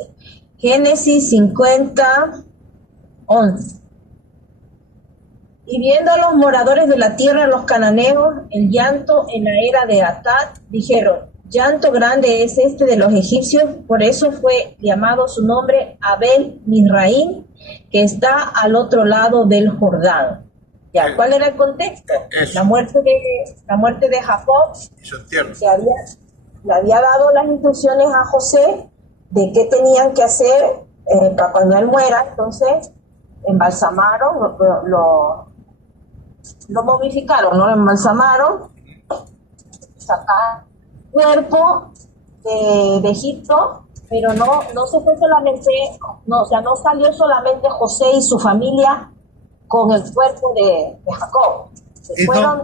Génesis 50, 11. Y viendo a los moradores de la tierra, los cananeos, el llanto en la era de Atad, dijeron, llanto grande es este de los egipcios, por eso fue llamado su nombre Abel Misraim, que está al otro lado del Jordán. Ya, ¿cuál era el contexto? La muerte de Jacob, que le había dado las instrucciones a José de qué tenían que hacer para cuando él muera. Entonces embalsamaron, lo momificaron, ¿no? Lo embalsamaron, sacaron el cuerpo de Egipto, pero no se fue solamente, no salió solamente José y su familia con el cuerpo de Jacob. Se fueron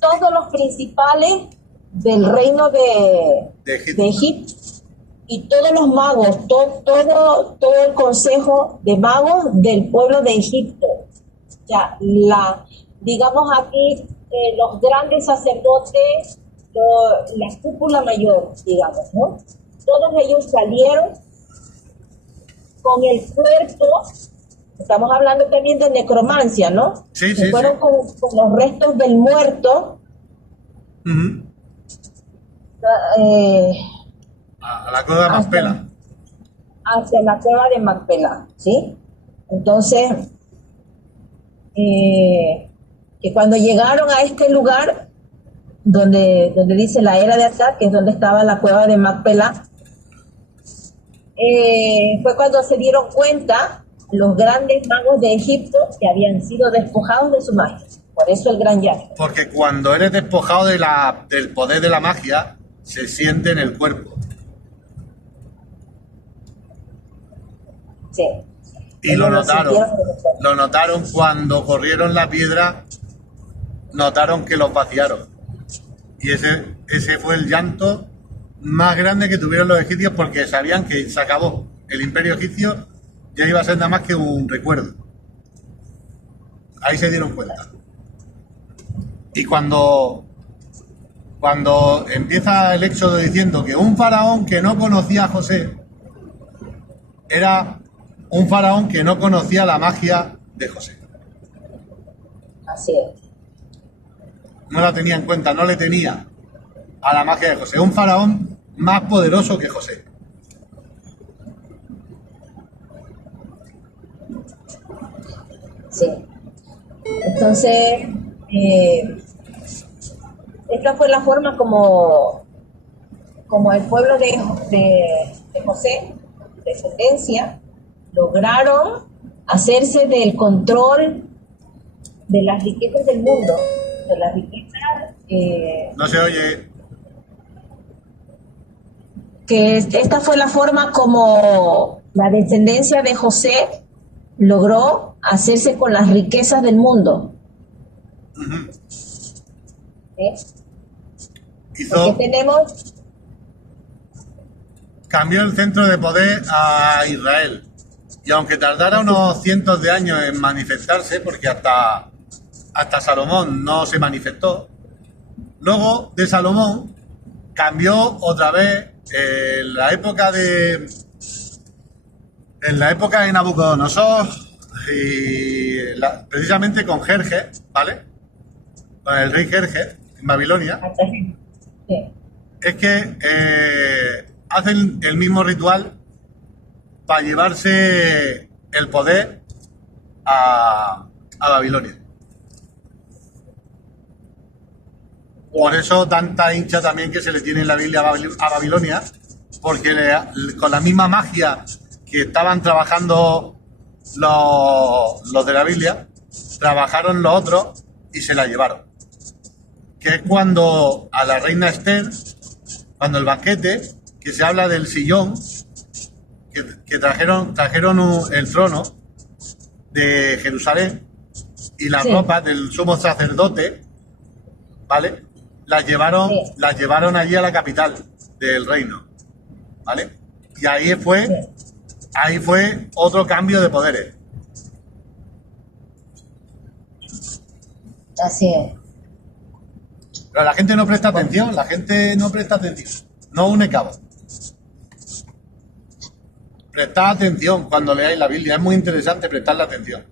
todos los principales del reino de Egipto. Y todos los magos, todo el consejo de magos del pueblo de Egipto. O sea, digamos aquí, los grandes sacerdotes, la cúpula mayor, digamos, ¿no? Todos ellos salieron con el cuerpo, estamos hablando también de necromancia, ¿no? Sí, se fueron con los restos del muerto. Uh-huh. A la cueva de Macpela. Hacia la cueva de Macpela, ¿sí? Entonces, que cuando llegaron a este lugar, donde dice la era de Atad, que es donde estaba la cueva de Macpela, fue cuando se dieron cuenta los grandes magos de Egipto que habían sido despojados de su magia. Por eso el gran llanto. Porque cuando eres despojado del poder de la magia, se siente en el cuerpo. Sí. Y lo notaron cuando corrieron la piedra, notaron que los vaciaron. Y ese fue el llanto más grande que tuvieron los egipcios, porque sabían que se acabó. El imperio egipcio ya iba a ser nada más que un recuerdo. Ahí se dieron cuenta. Y cuando empieza el Éxodo diciendo que un faraón que no conocía a José era un faraón que no conocía la magia de José. Así es. No la tenía en cuenta, no le tenía a la magia de José. Un faraón más poderoso que José. Sí. Entonces, esta fue la forma como el pueblo de José, descendencia, lograron hacerse del control de las riquezas del mundo, de las riquezas... no se oye. Que esta fue la forma como la descendencia de José logró hacerse con las riquezas del mundo. Uh-huh. ¿Sí? Porque tenemos... Cambió el centro de poder a Israel. Y aunque tardara unos cientos de años en manifestarse, porque hasta Salomón no se manifestó, luego de Salomón cambió otra vez en la época de Nabucodonosor y precisamente con Jerjes, ¿vale? Con el rey Jerjes en Babilonia. Sí. Es que hacen el mismo ritual para llevarse el poder a Babilonia. Por eso tanta hincha también que se le tiene en la Biblia a Babilonia, porque con la misma magia que estaban trabajando los de la Biblia, trabajaron los otros y se la llevaron. Que es cuando a la reina Esther, cuando el banquete, que se habla del sillón, que trajeron el trono de Jerusalén y las ropas del sumo sacerdote, ¿vale? Las llevaron allí a la capital del reino, ¿vale? Y ahí fue otro cambio de poderes. Así es. Pero la gente no presta atención, no une cabo. Prestad atención cuando leáis la Biblia, es muy interesante prestarle atención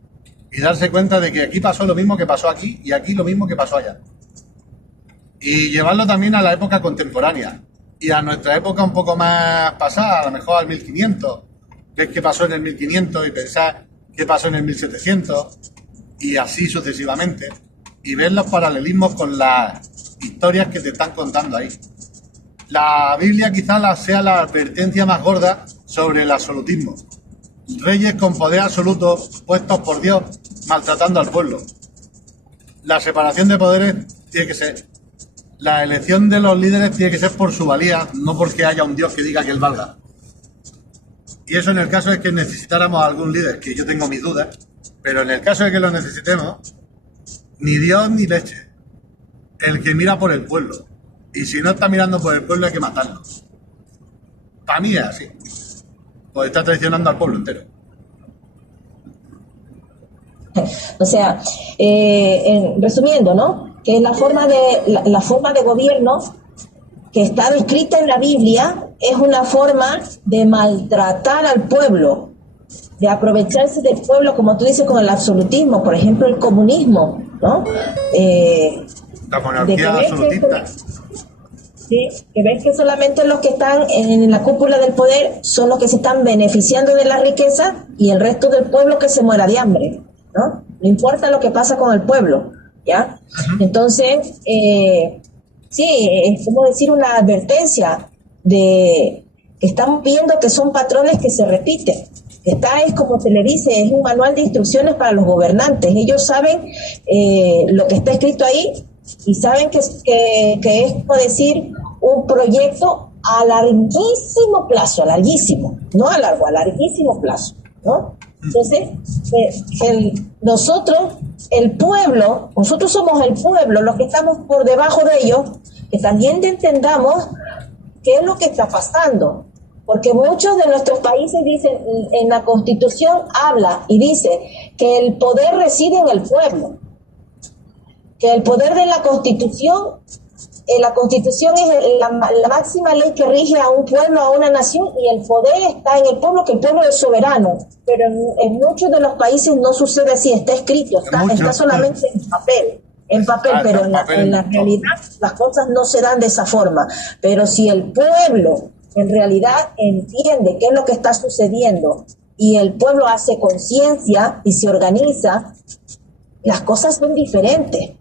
y darse cuenta de que aquí pasó lo mismo que pasó aquí y aquí lo mismo que pasó allá. Y llevarlo también a la época contemporánea y a nuestra época un poco más pasada, a lo mejor al 1500, ver qué pasó en el 1500 y pensar qué pasó en el 1700 y así sucesivamente, y ver los paralelismos con las historias que te están contando ahí. La Biblia quizás sea la advertencia más gorda sobre el absolutismo. Reyes con poder absoluto puestos por Dios maltratando al pueblo. La separación de poderes tiene que ser. La elección de los líderes tiene que ser por su valía, no porque haya un Dios que diga que él valga. Y eso en el caso de que necesitáramos algún líder, que yo tengo mis dudas, pero en el caso de que lo necesitemos, ni Dios ni leche. El que mira por el pueblo. Y si no está mirando por el pueblo hay que matarlo. Para mí es así. Pues está traicionando al pueblo entero. O sea, resumiendo, ¿no? Que es la forma de gobierno que está descrita en la Biblia es una forma de maltratar al pueblo, de aprovecharse del pueblo, como tú dices, con el absolutismo, por ejemplo, el comunismo, ¿no? La monarquía absolutista. Sí, que ves que solamente los que están en la cúpula del poder son los que se están beneficiando de la riqueza y el resto del pueblo que se muera de hambre, ¿no? No importa lo que pasa con el pueblo, ¿ya? Uh-huh. Entonces, sí, es como decir una advertencia de que estamos viendo que son patrones que se repiten. Es como se le dice, es un manual de instrucciones para los gobernantes. Ellos saben lo que está escrito ahí y saben que es como decir un proyecto a larguísimo plazo, no a largo, a larguísimo plazo, ¿no? Entonces, nosotros somos el pueblo, los que estamos por debajo de ellos, que también entendamos qué es lo que está pasando. Porque muchos de nuestros países dicen, en la Constitución habla y dice que el poder reside en el pueblo. Que el poder de la Constitución es la máxima ley que rige a un pueblo, a una nación, y el poder está en el pueblo, que el pueblo es soberano. Pero en muchos de los países no sucede así, está escrito, está solamente en papel, pero en la realidad las cosas no se dan de esa forma. Pero si el pueblo en realidad entiende qué es lo que está sucediendo y el pueblo hace conciencia y se organiza, las cosas son diferentes.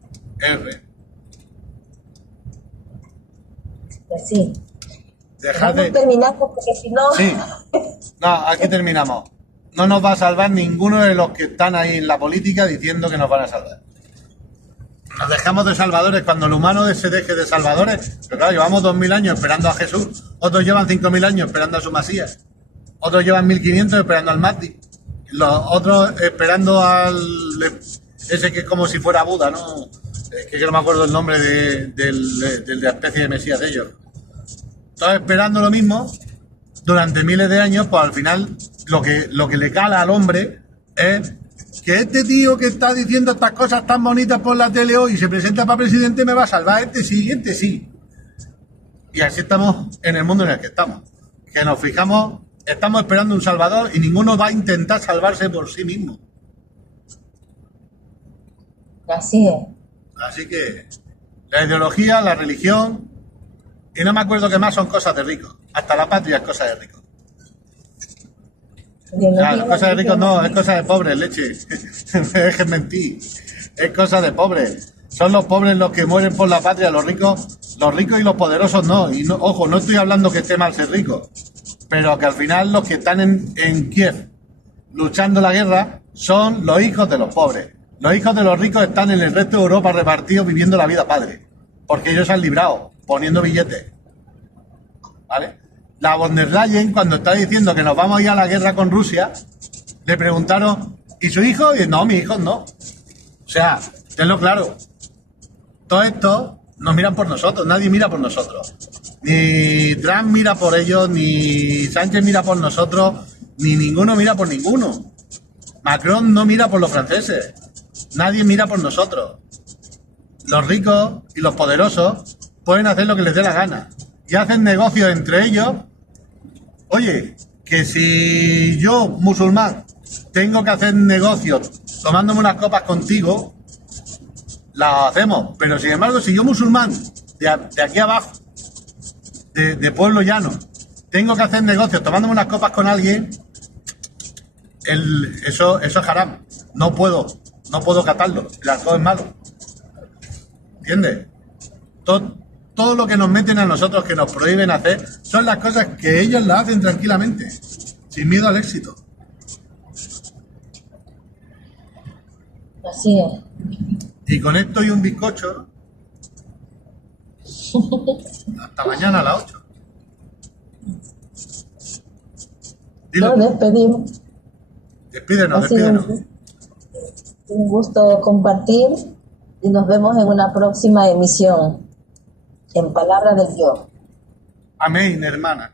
Sí. Dejad terminar porque si no... Sí. No, aquí terminamos. No nos va a salvar ninguno de los que están ahí en la política diciendo que nos van a salvar. Nos dejamos de salvadores cuando el humano se deje de salvadores. Pero claro, llevamos 2000 años esperando a Jesús. Otros llevan 5000 años esperando a su Masías. Otros llevan 1500 esperando al Mahdi. Los otros esperando al... ese que es como si fuera Buda, ¿no? Es que yo no me acuerdo el nombre de la especie de Mesías de ellos. Todos esperando lo mismo durante miles de años, pues al final lo que le cala al hombre es que este tío que está diciendo estas cosas tan bonitas por la tele hoy y se presenta para presidente me va a salvar, este sí. Y así estamos en el mundo en el que estamos. Que nos fijamos, estamos esperando un salvador y ninguno va a intentar salvarse por sí mismo. Así es. Así que la ideología, la religión, y no me acuerdo qué más, son cosas de ricos. Hasta la patria es cosa de ricos. Cosa de ricos no, es cosa de pobres, leche. Me dejes mentir. Es cosa de pobres. Son los pobres los que mueren por la patria, los ricos y los poderosos no. Y no, ojo, no estoy hablando que esté mal ser rico, pero que al final los que están en Kiev luchando la guerra son los hijos de los pobres. Los hijos de los ricos están en el resto de Europa repartidos viviendo la vida padre, porque ellos se han librado, poniendo billetes. ¿Vale? La von der Leyen, cuando está diciendo que nos vamos a ir a la guerra con Rusia, le preguntaron, ¿y su hijo? Y no, mis hijos no. O sea, tenlo claro. Todo esto nos miran por nosotros, nadie mira por nosotros. Ni Trump mira por ellos, ni Sánchez mira por nosotros, ni ninguno mira por ninguno. Macron no mira por los franceses. Nadie mira por nosotros. Los ricos y los poderosos pueden hacer lo que les dé la gana. Y hacen negocios entre ellos. Oye, que si yo, musulmán, tengo que hacer negocios tomándome unas copas contigo, las hacemos. Pero sin embargo, si yo, musulmán, de aquí abajo, de pueblo llano, tengo que hacer negocios tomándome unas copas con alguien, eso es haram. No puedo catarlo. El alcohol es malo. ¿Entiendes? Todo lo que nos meten a nosotros, que nos prohíben hacer, son las cosas que ellos las hacen tranquilamente, sin miedo al éxito. Así es. Y con esto y un bizcocho, hasta mañana a las 8. Dilo. Nos despedimos. Despídenos. Un gusto compartir y nos vemos en una próxima emisión en Palabra del Dios. Amén, hermana.